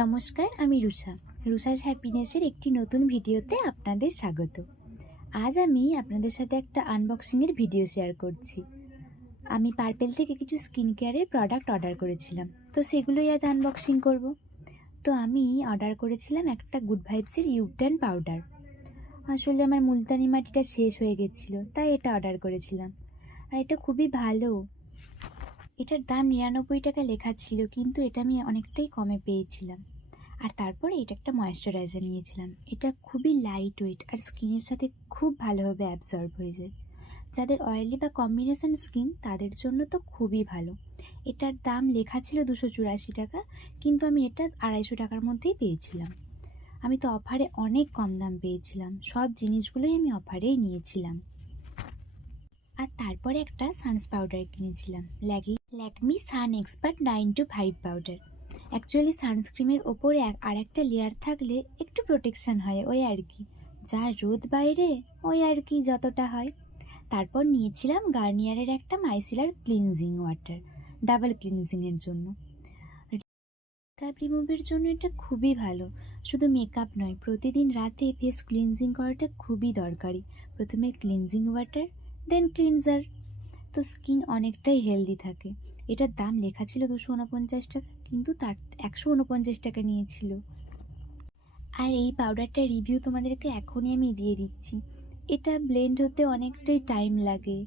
নমস্কার, আমি রুষাস হ্যাপিনেসের একটি নতুন ভিডিওতে আপনাদের স্বাগত। আজ আমি আপনাদের সাথে একটা আনবক্সিংয়ের ভিডিও শেয়ার করছি। আমি পার্পেল থেকে কিছু স্কিন কেয়ারের প্রোডাক্ট অর্ডার করেছিলাম, তো সেগুলোই আজ আনবক্সিং করব। তো আমি অর্ডার করেছিলাম একটা গুড ভাইবসের ইউটার্ন পাউডার। আসলে আমার মুলতানি মাটিটা শেষ হয়ে গেছিলো, তাই এটা অর্ডার করেছিলাম। আর এটা খুবই ভালো। এটার দাম 99 টাকা লেখা ছিল, কিন্তু এটা আমি অনেকটাই কমে পেয়েছিলাম। আর তারপরে এটা একটা ময়েশ্চারাইজার নিয়েছিলাম। এটা খুবই লাইট ওয়েট আর স্কিনের সাথে খুব ভালোভাবে অ্যাবজর্ব হয়ে যায়। যাদের অয়েলি বা কম্বিনেশন স্কিন তাদের জন্য তো খুবই ভালো। এটার দাম লেখা ছিল 284 টাকা, কিন্তু আমি এটা 250 টাকার মধ্যেই পেয়েছিলাম। আমি তো অফারে অনেক কম দাম পেয়েছিলাম, সব জিনিসগুলোই আমি অফারেই নিয়েছিলাম। আর তারপরে একটা সানস পাউডার কিনেছিলাম, ল্যাকমি সান এক্সপার্ট 925 পাউডার। অ্যাকচুয়ালি সানস্ক্রিমের ওপরে আর একটা লেয়ার থাকলে একটু প্রোটেকশান হয়, ওই আর কি। যা রোদ বাইরে, ওই আর কি যতটা হয়। তারপর নিয়েছিলাম গার্নিয়ারের একটা মাইসেলার ক্লিনজিং ওয়াটার, ডাবল ক্লিনজিংয়ের জন্য। মেকআপ রিমুভের জন্য এটা খুবই ভালো। শুধু মেকআপ নয়, প্রতিদিন রাতে ফেস ক্লিনজিং করাটা খুবই দরকারি। প্রথমে ক্লিনজিং ওয়াটার, দেন ক্লিনজার, তো স্কিন অনেকটাই হেলদি থাকে। এটার দাম লেখা ছিল 249 টাকা, কিন্তু তার 149 টাকা নিয়েছিল। আর এই পাউডারটার রিভিউ তোমাদেরকে এখনই আমি দিয়ে দিচ্ছি। এটা ব্লেন্ড হতে অনেকটাই টাইম লাগে,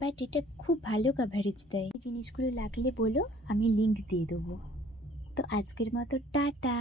বাট এটা খুব ভালো কাভারেজ দেয়। এই জিনিসগুলো লাগলে বলো, আমি লিঙ্ক দিয়ে দেবো। তো আজকের মতো টাটা।